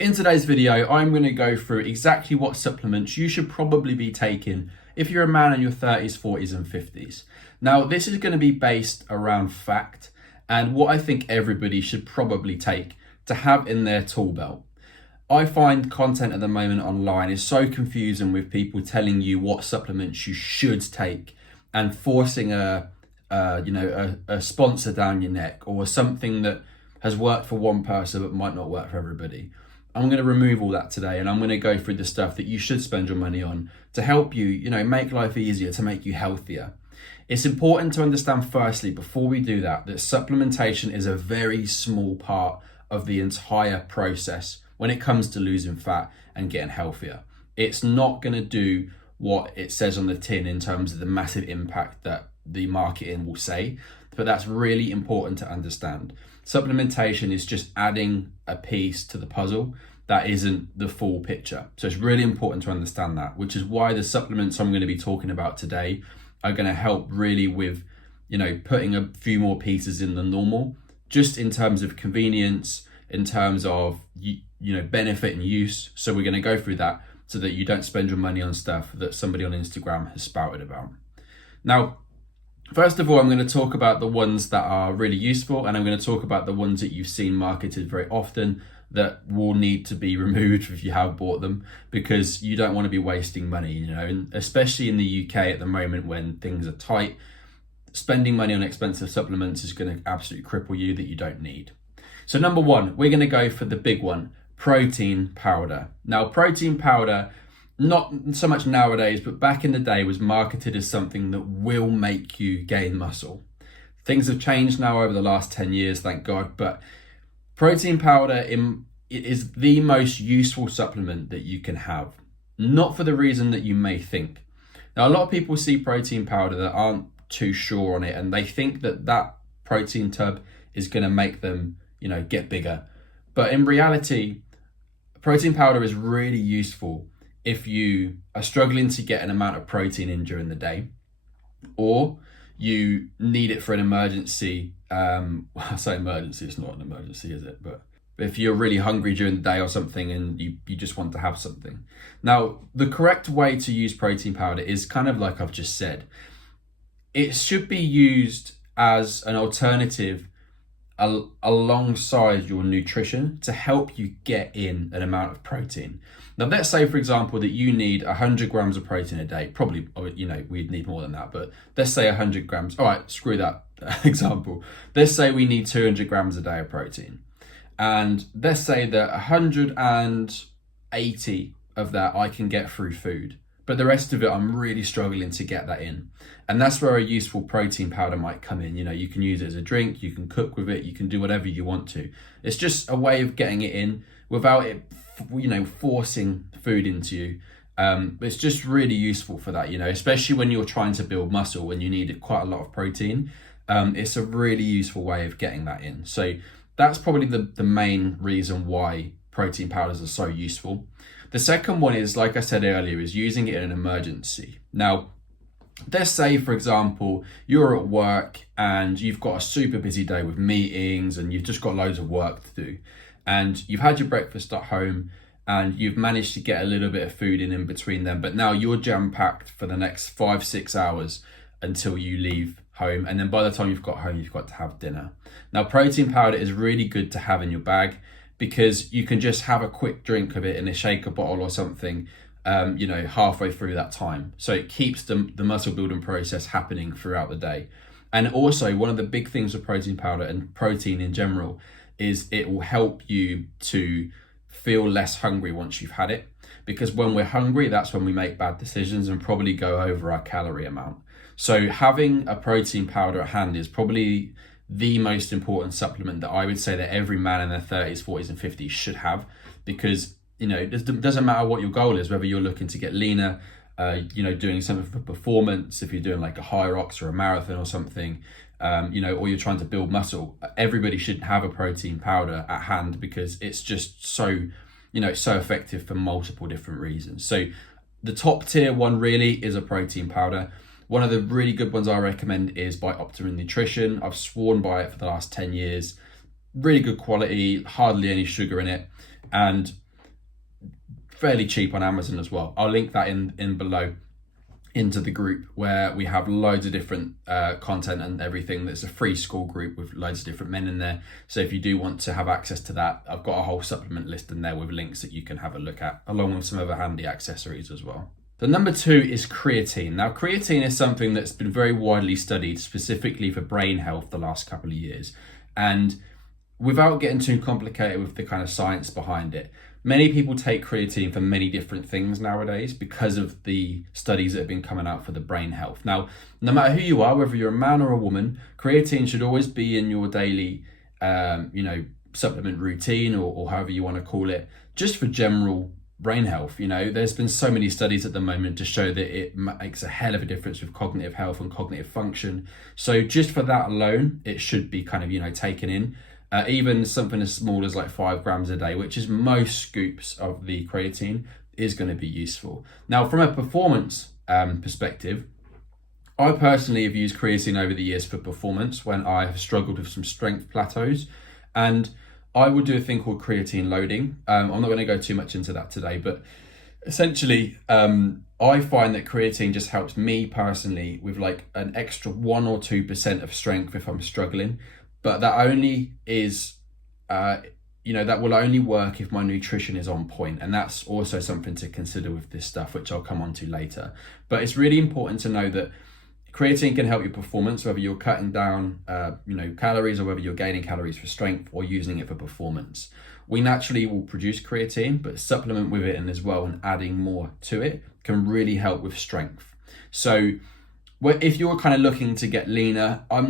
In today's video, I'm going to go through exactly what supplements you should probably be taking if you're a man in your 30s, 40s and 50s. Now, this is going to be based around fact and what I think everybody should probably take to have in their tool belt. I find content at the moment online is so confusing with people telling you what supplements you should take and forcing a sponsor down your neck or something that has worked for one person but might not work for everybody. I'm going to remove all that today and I'm going to go through the stuff that you should spend your money on to help you, make life easier, to make you healthier. It's important to understand firstly, before we do that supplementation is a very small part of the entire process when it comes to losing fat and getting healthier. It's not going to do what it says on the tin in terms of the massive impact that the marketing will say, but that's really important to understand. Supplementation is just adding a piece to the puzzle that isn't the full picture. So it's really important to understand that, which is why the supplements I'm going to be talking about today are going to help really with, putting a few more pieces in than normal, just in terms of convenience, in terms of, benefit and use. So we're going to go through that so that you don't spend your money on stuff that somebody on Instagram has spouted about. Now, first of all, I'm going to talk about the ones that are really useful, and I'm going to talk about the ones that you've seen marketed very often that will need to be removed if you have bought them, because you don't want to be wasting money, and especially in the UK at the moment when things are tight, spending money on expensive supplements is going to absolutely cripple you that you don't need. So number one, we're going to go for the big one, protein powder. Now, protein powder, not so much nowadays, but back in the day was marketed as something that will make you gain muscle. Things have changed now over the last 10 years, thank God, but protein powder is the most useful supplement that you can have, not for the reason that you may think. Now, a lot of people see protein powder that aren't too sure on it, and they think that protein tub is going to make them, get bigger. But in reality, protein powder is really useful if you are struggling to get an amount of protein in during the day, or you need it for an emergency. I say emergency, it's not an emergency, is it? But if you're really hungry during the day or something and you just want to have something. Now, the correct way to use protein powder is kind of like I've just said. It should be used as an alternative alongside your nutrition to help you get in an amount of protein. Now, let's say, for example, that you need 100 grams of protein a day. Probably, we'd need more than that, but let's say 100 grams. All right, screw that example. Let's say we need 200 grams a day of protein. And let's say that 180 of that I can get through food, but the rest of it, I'm really struggling to get that in. And that's where a useful protein powder might come in. You can use it as a drink, you can cook with it, you can do whatever you want to. It's just a way of getting it in without it, forcing food into you. It's just really useful for that, especially when you're trying to build muscle, when you need quite a lot of protein. It's a really useful way of getting that in. So that's probably the main reason why protein powders are so useful. The second one is, like I said earlier, is using it in an emergency. Now, let's say, for example, you're at work and you've got a super busy day with meetings and you've just got loads of work to do. And you've had your breakfast at home and you've managed to get a little bit of food in between them. But now you're jam-packed for the next 5-6 hours until you leave home. And then by the time you've got home, you've got to have dinner. Now, protein powder is really good to have in your bag because you can just have a quick drink of it in a shaker bottle or something, halfway through that time. So it keeps the muscle building process happening throughout the day. And also, one of the big things with protein powder and protein in general is it will help you to feel less hungry once you've had it. Because when we're hungry, that's when we make bad decisions and probably go over our calorie amount. So having a protein powder at hand is probably the most important supplement that I would say that every man in their 30s, 40s and 50s should have, because it doesn't matter what your goal is, whether you're looking to get leaner, doing something for performance, if you're doing like a Hyrox or a marathon or something, or you're trying to build muscle, everybody should have a protein powder at hand because it's just so effective for multiple different reasons. So the top tier one really is a protein powder. One of the really good ones I recommend is by Optimum Nutrition. I've sworn by it for the last 10 years. Really good quality, hardly any sugar in it. And fairly cheap on Amazon as well. I'll link that in below into the group, where we have loads of different content and everything. That's a free school group with loads of different men in there. So if you do want to have access to that, I've got a whole supplement list in there with links that you can have a look at, along with some other handy accessories as well. The number 2 is creatine. Now, creatine is something that's been very widely studied specifically for brain health the last couple of years. And without getting too complicated with the kind of science behind it, many people take creatine for many different things nowadays because of the studies that have been coming out for the brain health. Now, no matter who you are, whether you're a man or a woman, creatine should always be in your daily, supplement routine, or however you want to call it, just for general brain health. There's been so many studies at the moment to show that it makes a hell of a difference with cognitive health and cognitive function. So just for that alone, it should be kind of, taken in. Even something as small as like 5 grams a day, which is most scoops of the creatine, is going to be useful. Now, from a performance perspective, I personally have used creatine over the years for performance when I have struggled with some strength plateaus, and I would do a thing called creatine loading. I'm not going to go too much into that today, but essentially, I find that creatine just helps me personally with like an extra 1 or 2% of strength if I'm struggling. But that only is, that will only work if my nutrition is on point. And that's also something to consider with this stuff, which I'll come on to later. But it's really important to know that creatine can help your performance, whether you're cutting down, calories, or whether you're gaining calories for strength or using it for performance. We naturally will produce creatine, but supplement with it and as well, and adding more to it can really help with strength. So if you're kind of looking to get leaner, I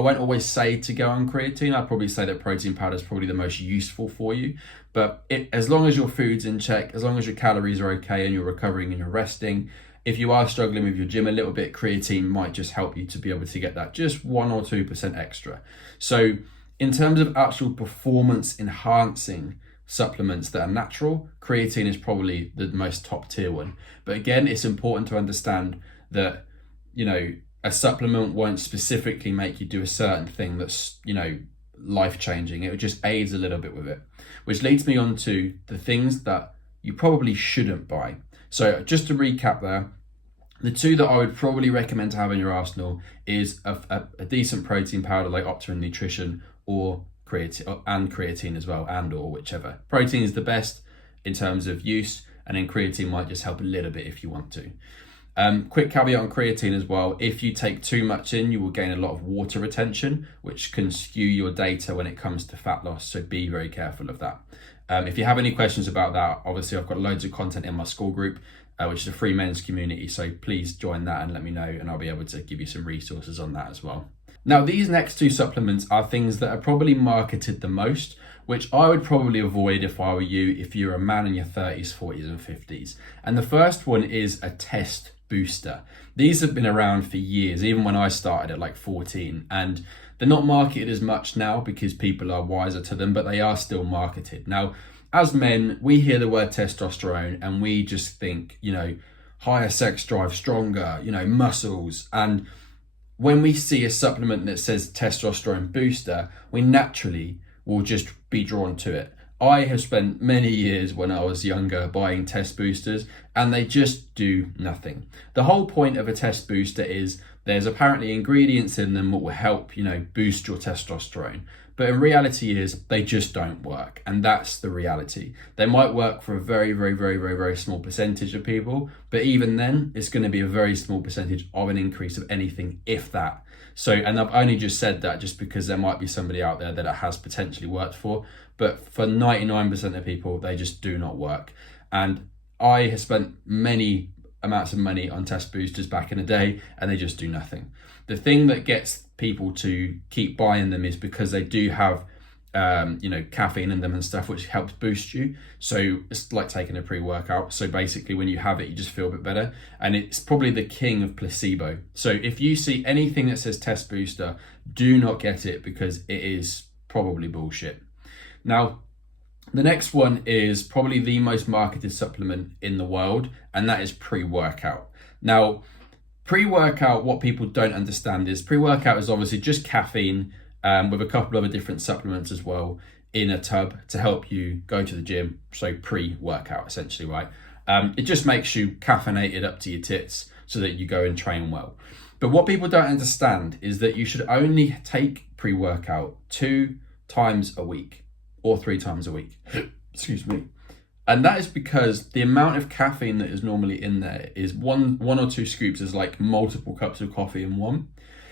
won't always say to go on creatine. I'd probably say that protein powder is probably the most useful for you. But as long as your food's in check, as long as your calories are okay and you're recovering and you're resting, if you are struggling with your gym a little bit, creatine might just help you to be able to get that just 1 or 2% extra. So in terms of actual performance enhancing supplements that are natural, creatine is probably the most top tier one. But again, it's important to understand that, a supplement won't specifically make you do a certain thing that's, life-changing. It just aids a little bit with it, which leads me on to the things that you probably shouldn't buy. So just to recap there, the 2 that I would probably recommend to have in your arsenal is a decent protein powder like Optimum Nutrition, or creatine as well, or whichever. Protein is the best in terms of use, and then creatine might just help a little bit if you want to. Quick caveat on creatine as well: if you take too much in, you will gain a lot of water retention, which can skew your data when it comes to fat loss. So be very careful of that. If you have any questions about that, obviously I've got loads of content in my school group, which is a free men's community. So please join that and let me know, and I'll be able to give you some resources on that as well. Now, these next 2 supplements are things that are probably marketed the most, which I would probably avoid if I were you, if you're a man in your 30s, 40s and 50s. And the first one is a test booster. These have been around for years, even when I started at like 14, and they're not marketed as much now because people are wiser to them, but they are still marketed. Now, as men, we hear the word testosterone and we just think, higher sex drive, stronger, muscles. And when we see a supplement that says testosterone booster, we naturally will just be drawn to it. I have spent many years when I was younger buying test boosters, and they just do nothing. The whole point of a test booster is there's apparently ingredients in them that will help, boost your testosterone. But in reality is they just don't work. And that's the reality. They might work for a very, very, very, very, very small percentage of people. But even then, it's going to be a very small percentage of an increase of anything, if that. So, and I've only just said that just because there might be somebody out there that it has potentially worked for. But for 99% of people, they just do not work. And I have spent many amounts of money on test boosters back in the day, and they just do nothing. The thing that gets people to keep buying them is because they do have caffeine in them and stuff, which helps boost you. So it's like taking a pre-workout. So basically when you have it, you just feel a bit better. And it's probably the king of placebo. So if you see anything that says test booster, do not get it, because it is probably bullshit. Now, the next one is probably the most marketed supplement in the world, and that is pre-workout. Now, pre-workout, what people don't understand is pre-workout is obviously just caffeine with a couple of other different supplements as well. in a tub to help you go to the gym. So pre-workout essentially, right? It just makes you caffeinated up to your tits so that you go and train well. But what people don't understand is that you should only take pre-workout 2 times a week or 3 times a week. Excuse me. And that is because the amount of caffeine that is normally in there is one or two scoops is like multiple cups of coffee in one.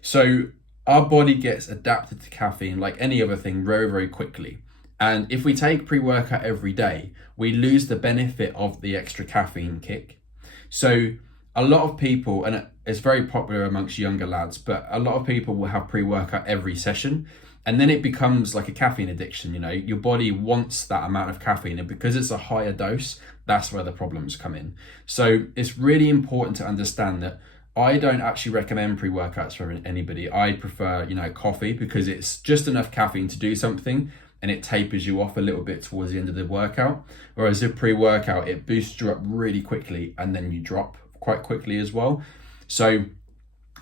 So our body gets adapted to caffeine like any other thing very, very quickly. And if we take pre-workout every day, we lose the benefit of the extra caffeine kick. So a lot of people, and it's very popular amongst younger lads, but a lot of people will have pre-workout every session. And then it becomes like a caffeine addiction, you know, your body wants that amount of caffeine, and because it's a higher dose, that's where the problems come in. So it's really important to understand that I don't actually recommend pre-workouts for anybody. I prefer, you know, coffee because it's just enough caffeine to do something and it tapers you off a little bit towards the end of the workout. Whereas if pre-workout, it boosts you up really quickly and then you drop quite quickly as well. So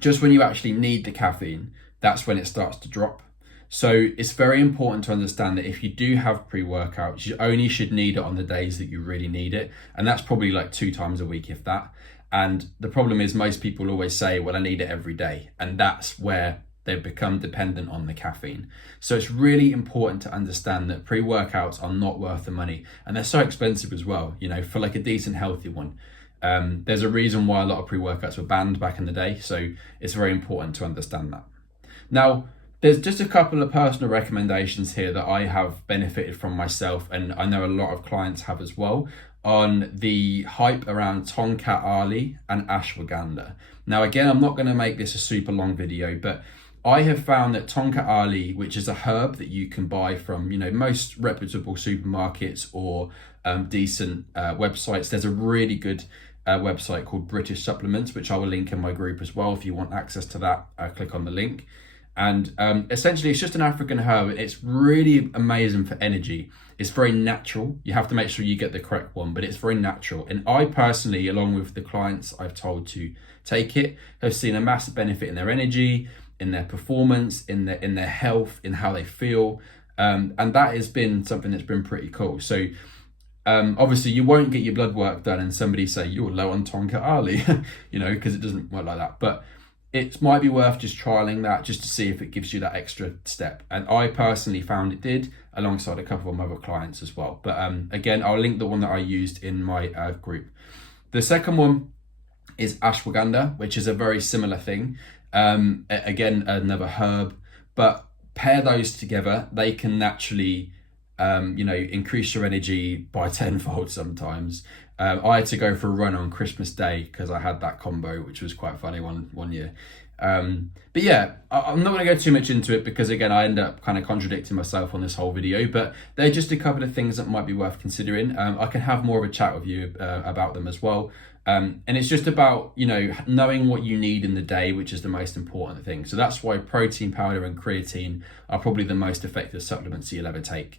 just when you actually need the caffeine, that's when it starts to drop. So it's very important to understand that if you do have pre-workouts, you only should need it on the days that you really need it. And that's probably like 2 times a week, if that. And the problem is most people always say, well, I need it every day. And that's where they've become dependent on the caffeine. So it's really important to understand that pre-workouts are not worth the money. And they're so expensive as well, you know, for like a decent, healthy one. There's a reason why a lot of pre-workouts were banned back in the day. So it's very important to understand that. Now, there's just a couple of personal recommendations here that I have benefited from myself, and I know a lot of clients have as well, on the hype around Tongkat Ali and ashwagandha. Now, again, I'm not going to make this a super long video, but I have found that Tongkat Ali, which is a herb that you can buy from, you know, most reputable supermarkets or decent websites. There's a really good website called British Supplements, which I will link in my group as well. If you want access to that, click on the link. And essentially, it's just an African herb. It's really amazing for energy. It's very natural. You have to make sure you get the correct one, but it's very natural. And I personally, along with the clients I've told to take it, have seen a massive benefit in their energy, in their performance, in their health, in how they feel. And that has been something that's been pretty cool. So obviously, you won't get your blood work done and somebody say you're low on Tongkat Ali, you know, because it doesn't work like that. But it might be worth just trialing that just to see if it gives you that extra step. And I personally found it did, alongside a couple of my other clients as well. But again, I'll link the one that I used in my group. The second one is ashwagandha, which is a very similar thing. Again, another herb, but pair those together, they can naturally you know, increase your energy by tenfold sometimes. I had to go for a run on Christmas Day because I had that combo, which was quite funny one year. But yeah, I'm not going to go too much into it because, again, I end up kind of contradicting myself on this whole video, but they're just a couple of things that might be worth considering. I can have more of a chat with you about them as well. And it's just about, you know, knowing what you need in the day, which is the most important thing. So that's why protein powder and creatine are probably the most effective supplements you'll ever take.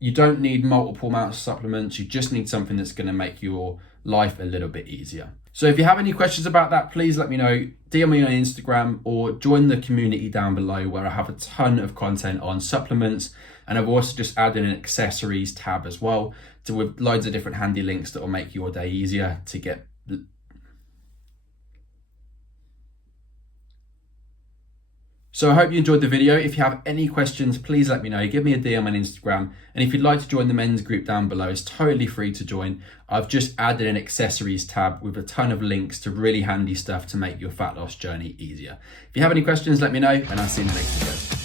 You don't need multiple amounts of supplements. You just need something that's going to make your life a little bit easier. So if you have any questions about that, please let me know. DM me on Instagram or join the community down below where I have a ton of content on supplements. And I've also just added an accessories tab as well with loads of different handy links that will make your day easier to get. So I hope you enjoyed the video. If you have any questions, please let me know. Give me a DM on Instagram. And if you'd like to join the men's group down below, it's totally free to join. I've just added an accessories tab with a ton of links to really handy stuff to make your fat loss journey easier. If you have any questions, let me know, and I'll see you in the next video.